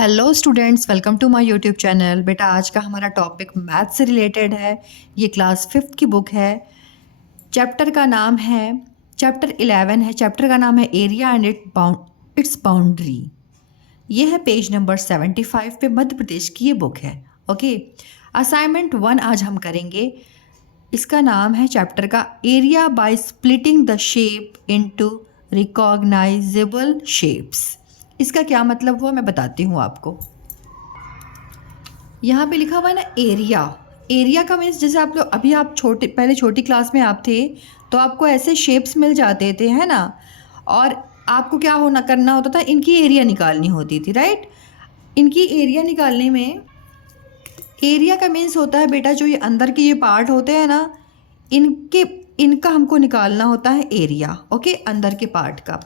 Hello students, welcome to my YouTube channel. बेटा आज का हमारा टॉपिक मैथ से रिलेटेड है। ये क्लास 5th की बुक है। चैप्टर का नाम है चैप्टर 11 है। चैप्टर का नाम है एरिया एंड इट्स बाउंड्री। ये है पेज नंबर 75 पे। मध्य प्रदेश की ये बुक है। ओके, असाइनमेंट 1 आज हम करेंगे। इसका नाम है चैप्टर का area by splitting the shape into recognisable shapes. इसका क्या मतलब हुआ मैं बताती हूँ आपको। यहाँ पे लिखा हुआ है ना एरिया। एरिया का मीन्स जैसे आप लोग अभी आप पहले छोटी क्लास में आप थे तो आपको ऐसे शेप्स मिल जाते थे, है ना। और आपको क्या करना होता था, इनकी एरिया निकालनी होती थी, राइट। इनकी एरिया निकालने में एरिया का मीन्स होता है बेटा, जो ये अंदर के ये पार्ट होते हैं ना, इनका हमको निकालना होता है एरिया। ओके, अंदर के पार्ट का।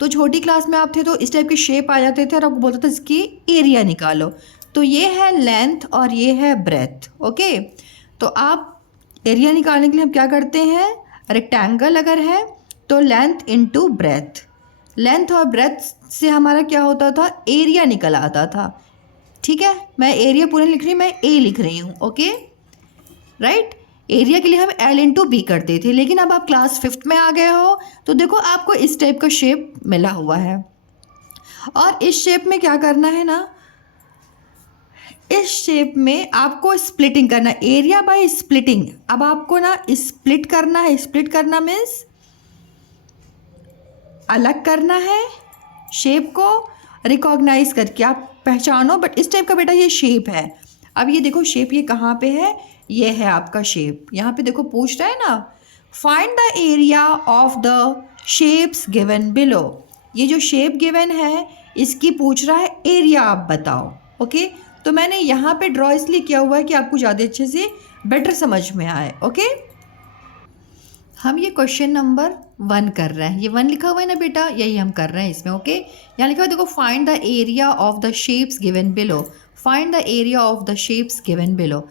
तो छोटी क्लास में आप थे तो इस टाइप के शेप आ जाते थे और आपको बोलता था इसकी एरिया निकालो। तो ये है लेंथ और ये है ब्रेथ। ओके, तो आप एरिया निकालने के लिए हम क्या करते हैं, रेक्टेंगल अगर है तो लेंथ इनटू ब्रेथ। लेंथ और ब्रेथ से हमारा क्या होता था, एरिया निकल आता था। ठीक है, मैं एरिया पूरा लिख रही, मैं ए लिख रही हूँ। Okay right. एरिया के लिए हम एल इंटू बी करते थे, लेकिन अब आप क्लास 5th में आ गए हो तो देखो आपको इस टाइप का शेप मिला हुआ है। और इस शेप में क्या करना है ना, इस शेप में आपको स्प्लिटिंग करना, एरिया बाय स्प्लिटिंग। अब आपको ना स्प्लिट करना है। स्प्लिट करना मीन्स अलग करना है शेप को, रिकॉग्नाइज करके आप पहचानो। बट इस टाइप का बेटा ये शेप है। अब ये देखो शेप ये कहाँ पे है, ये है आपका शेप। यहाँ पे देखो पूछ रहा है ना, find the area of the shapes given below. ये जो शेप गिवन है इसकी पूछ रहा है एरिया आप बताओ। ओके, तो मैंने यहाँ पे ड्रॉ इसलिए किया हुआ है कि आपको ज़्यादा अच्छे से बेटर समझ में आए। ओके, हम ये क्वेश्चन नंबर 1 कर रहे हैं। ये 1 लिखा हुआ है ना बेटा, यही हम कर रहे हैं इसमें। ओके, यहाँ लिखा हुआ है देखो, find the area of the shapes given below. Find the area of the shapes given below.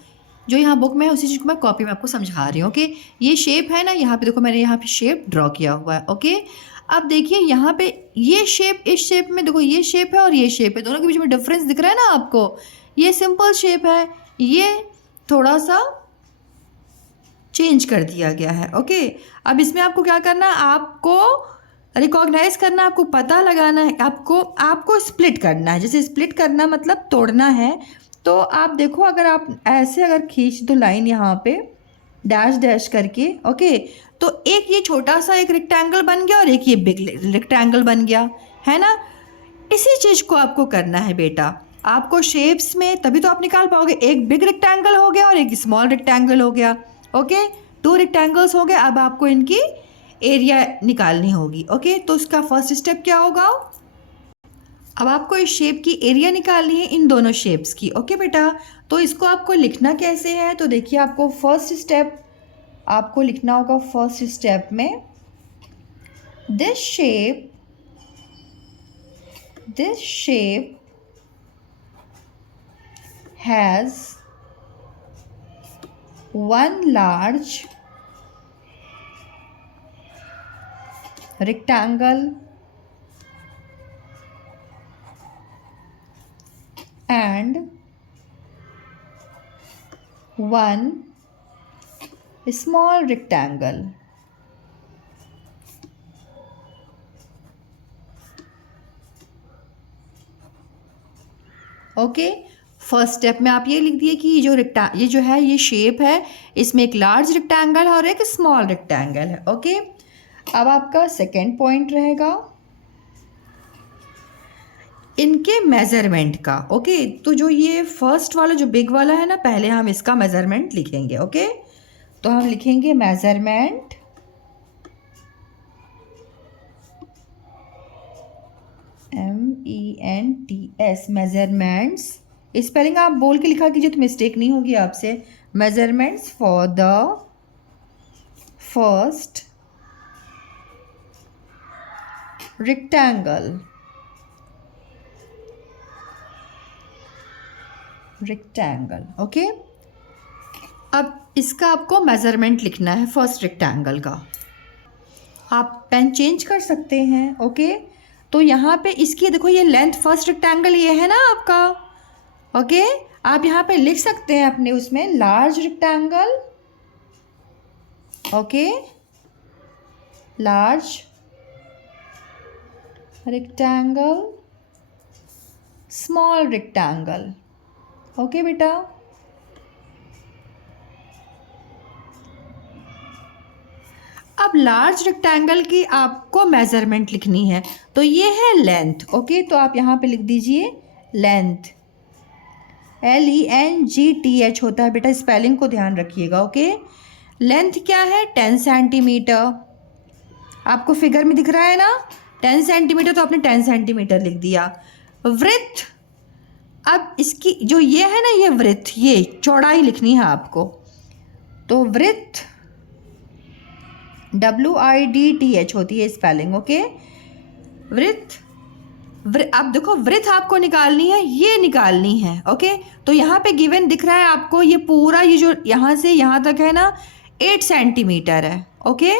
जो यहाँ बुक में है उसी चीज़ को मैं कॉपी में आपको समझा रही हूँ। ओके, ये शेप है ना, यहाँ पे देखो मैंने यहाँ पे शेप ड्रॉ किया हुआ है। ओके, अब देखिए यहाँ पे ये शेप, इस शेप में देखो ये शेप है और ये शेप है, दोनों के बीच में डिफरेंस दिख रहा है ना आपको। ये सिंपल शेप है, ये थोड़ा सा चेंज कर दिया गया है। ओके, अब इसमें आपको क्या करना है, आपको रिकॉग्नाइज करना, आपको पता लगाना है, आपको स्प्लिट करना है। जैसे स्प्लिट करना मतलब तोड़ना है। तो आप देखो, अगर आप ऐसे अगर खींच दो लाइन यहाँ पे डैश डैश करके, ओके, तो एक ये छोटा सा एक रेक्टेंगल बन गया और एक ये बिग रेक्टेंगल बन गया, है ना। इसी चीज़ को आपको करना है बेटा। आपको शेप्स में तभी तो आप निकाल पाओगे। एक बिग रेक्टेंगल हो गया और एक स्मॉल रेक्टेंगल हो गया। ओके, 2 रेक्टेंगल्स हो गए। अब आपको इनकी एरिया निकालनी होगी। ओके, तो इसका फर्स्ट स्टेप क्या होगा, अब आपको इस शेप की एरिया निकालनी है, इन दोनों शेप्स की। ओके बेटा, तो इसको आपको लिखना कैसे है, तो देखिए आपको फर्स्ट स्टेप आपको लिखना होगा। फर्स्ट स्टेप में this shape has one large rectangle and one small rectangle. Okay, first step में आप ये लिख दिए कि ये जो है ये शेप है, इसमें एक लार्ज रेक्टेंगल और एक स्मॉल रेक्टेंगल है। ओके, अब आपका सेकेंड पॉइंट रहेगा इनके मेजरमेंट का। ओके, तो जो ये फर्स्ट वाला जो बिग वाला है ना, पहले हम इसका मेजरमेंट लिखेंगे। ओके, तो हम लिखेंगे मेजरमेंट MENTS, मेजरमेंट्स। स्पेलिंग आप बोल के लिखा कीजिए तो मिस्टेक नहीं होगी आपसे। Measurements for the first rectangle okay. अब इसका आपको मेजरमेंट लिखना है फर्स्ट रेक्टेंगल का। आप पेन चेंज कर सकते हैं। ओके, तो यहाँ पे इसकी देखो ये लेंथ फर्स्ट रेक्टेंगल ये है ना आपका, ओके। आप यहाँ पे लिख सकते हैं अपने उसमें large rectangle, okay, large rectangle, small rectangle, okay बेटा। अब लार्ज रेक्टेंगल की आपको मेज़रमेंट लिखनी है, तो ये है लेंथ, ओके। तो आप यहाँ पे लिख दीजिए लेंथ, LENGTH होता है बेटा, स्पेलिंग को ध्यान रखिएगा, ओके। लेंथ क्या है 10 सेंटीमीटर, आपको फिगर में दिख रहा है ना 10 सेंटीमीटर, तो आपने 10 सेंटीमीटर लिख दिया। वृत्त, अब इसकी जो ये है ना ये वृत्त, ये चौड़ाई लिखनी है आपको, तो वृत्त WIDTH होती है स्पेलिंग, ओके। वृत्त, अब देखो वृत्त आपको निकालनी है, ये निकालनी है, ओके। तो यहाँ पे गिवन दिख रहा है आपको, ये पूरा ये जो यहाँ से यहाँ तक है ना 8 सेंटीमीटर है, ओके,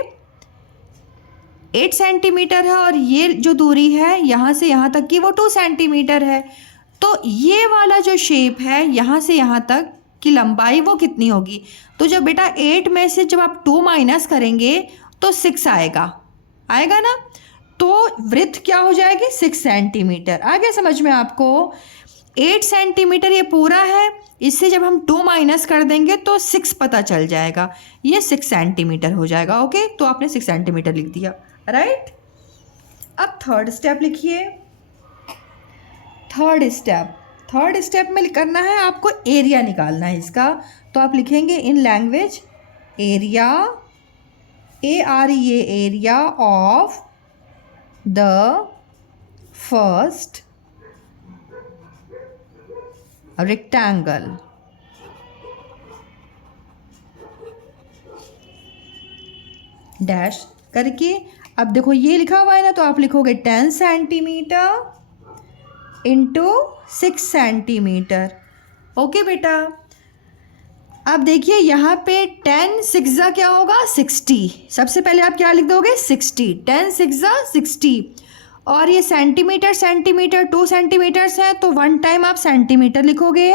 8 सेंटीमीटर है, और ये जो दूरी है यहाँ से यहाँ तक की वो 2 सेंटीमीटर है। तो ये वाला जो शेप है यहाँ से यहाँ तक की लंबाई वो कितनी होगी? तो जब बेटा 8 में से जब आप 2 माइनस करेंगे तो 6 आएगा, आएगा ना। तो वृत्त क्या हो जाएगी 6 सेंटीमीटर। आ गया समझ में आपको? 8 सेंटीमीटर ये पूरा है, इससे जब हम 2 माइनस कर देंगे तो 6 पता चल जाएगा, ये 6 सेंटीमीटर हो जाएगा, ओके। तो आपने 6 सेंटीमीटर लिख दिया, राइट। अब थर्ड स्टेप लिखिए। थर्ड स्टेप में करना है आपको एरिया निकालना है इसका, तो आप लिखेंगे in language area, AREA, area of the first rectangle, dash करके। अब देखो ये लिखा हुआ है ना, तो आप लिखोगे 10 सेंटीमीटर इंटू 6 सेंटीमीटर, ओके बेटा। अब देखिए यहाँ पे 10 6 क्या होगा 60, सबसे पहले आप क्या लिख दोगे 60, 10 6 60, और ये सेंटीमीटर 2 सेंटीमीटर्स है तो 1 टाइम आप सेंटीमीटर लिखोगे,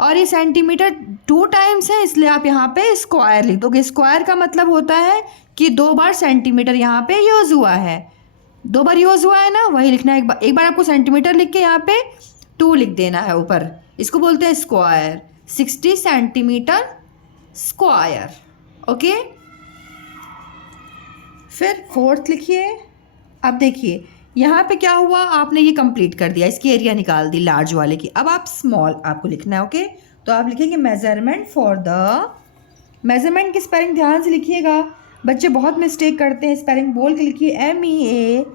और ये सेंटीमीटर 2 टाइम्स है इसलिए आप यहाँ पे स्क्वायर लिख दोगे। स्क्वायर का मतलब होता है कि 2 बार सेंटीमीटर यहाँ पे यूज़ हुआ है, 2 बार यूज़ हुआ है ना, वही लिखना है। एक बार आपको सेंटीमीटर लिख के यहाँ पे 2 लिख देना है ऊपर, इसको बोलते हैं स्क्वायर, 60 सेंटीमीटर स्क्वायर, ओके। फिर फोर्थ लिखिए। अब देखिए यहाँ पे क्या हुआ, आपने ये कंप्लीट कर दिया, इसकी एरिया निकाल दी लार्ज वाले की। अब आप स्मॉल आपको लिखना है, ओके। तो आप लिखेंगे मेजरमेंट फॉर द, मेजरमेंट की स्पेलिंग ध्यान से लिखिएगा, बच्चे बहुत मिस्टेक करते हैं, स्पेलिंग बोल के लिखिए MEASUREMENTS,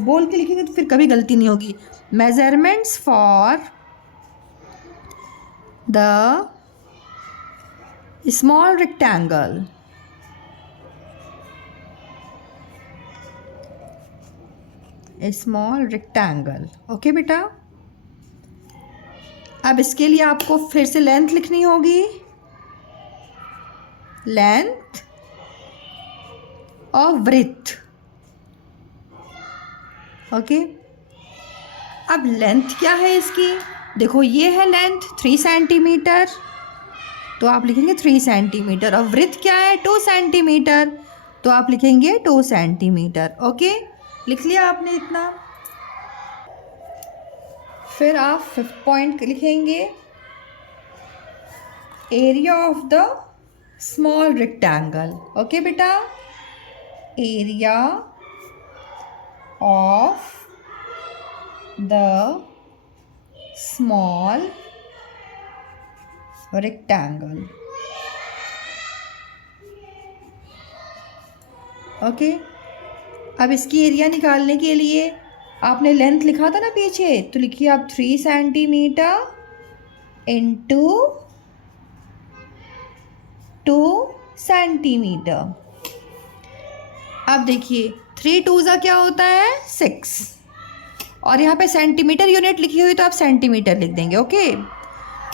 बोल के लिखेंगे तो फिर कभी गलती नहीं होगी। Measurements for the small rectangle, small rectangle, okay बेटा। अब इसके लिए आपको फिर से लेंथ लिखनी होगी, लेंथ और वृत्त, ओके। अब लेंथ क्या है इसकी, देखो ये है लेंथ 3 सेंटीमीटर, तो आप लिखेंगे 3 सेंटीमीटर, और वृत्त क्या है 2 सेंटीमीटर, तो आप लिखेंगे 2 सेंटीमीटर, ओके। लिख लिया आपने इतना। फिर आप 5th पॉइंट लिखेंगे area of the small rectangle, okay बेटा। Area of the small rectangle, okay. अब इसकी एरिया निकालने के लिए आपने लेंथ लिखा था ना पीछे, तो लिखिए आप 3 सेंटीमीटर इंटू 2 सेंटीमीटर। अब देखिए 3 2 क्या होता है 6, और यहाँ पे सेंटीमीटर यूनिट लिखी हुई तो आप सेंटीमीटर लिख देंगे, ओके।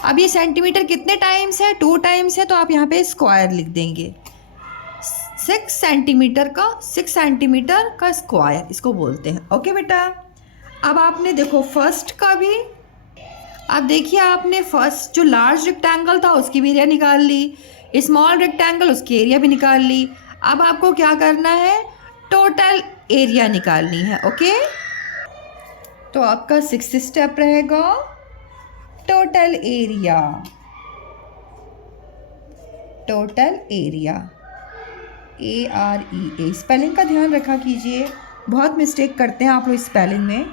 अब ये सेंटीमीटर कितने टाइम्स है 2 टाइम्स है, तो आप यहाँ पे स्क्वायर लिख देंगे, 6 सेंटीमीटर का स्क्वायर इसको बोलते हैं। ओके बेटा, अब आपने देखो फर्स्ट का भी, अब देखिए आपने फर्स्ट जो लार्ज रेक्टेंगल था उसकी भी एरिया निकाल ली, स्मॉल रेक्टेंगल उसकी एरिया भी निकाल ली। अब आपको क्या करना है, टोटल एरिया निकालनी है। ओके, तो आपका 6th स्टेप रहेगा total area. Total area, AREA, spelling का ध्यान रखा कीजिए, बहुत मिस्टेक करते हैं आप लोग स्पेलिंग में।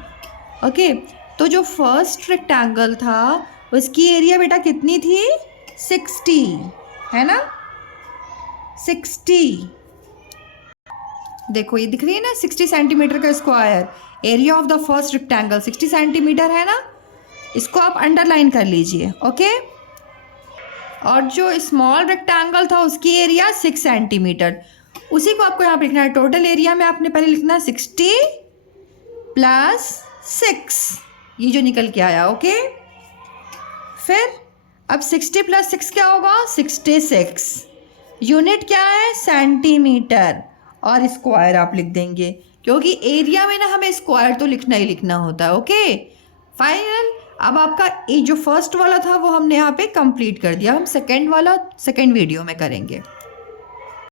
ओके, तो जो फर्स्ट रेक्टेंगल था उसकी एरिया बेटा कितनी थी, 60, है ना, 60। देखो ये दिख रही है ना, 60 सेंटीमीटर का square, area of the first rectangle 60 centimetre है ना, इसको आप अंडरलाइन कर लीजिए। ओके, और जो स्मॉल रेक्टेंगल था उसकी एरिया 6 सेंटीमीटर, उसी को आपको यहाँ पे लिखना है। टोटल एरिया में आपने पहले लिखना है 60 + 6, ये जो निकल के आया। ओके, फिर अब 60 + 6 क्या होगा, 66। यूनिट क्या है, सेंटीमीटर, और स्क्वायर आप लिख देंगे क्योंकि एरिया में ना हमें स्क्वायर तो लिखना ही लिखना होता है। Okay, final. अब आपका जो फर्स्ट वाला था वो हमने यहाँ पे कंप्लीट कर दिया, हम सेकंड वाला सेकंड वीडियो में करेंगे।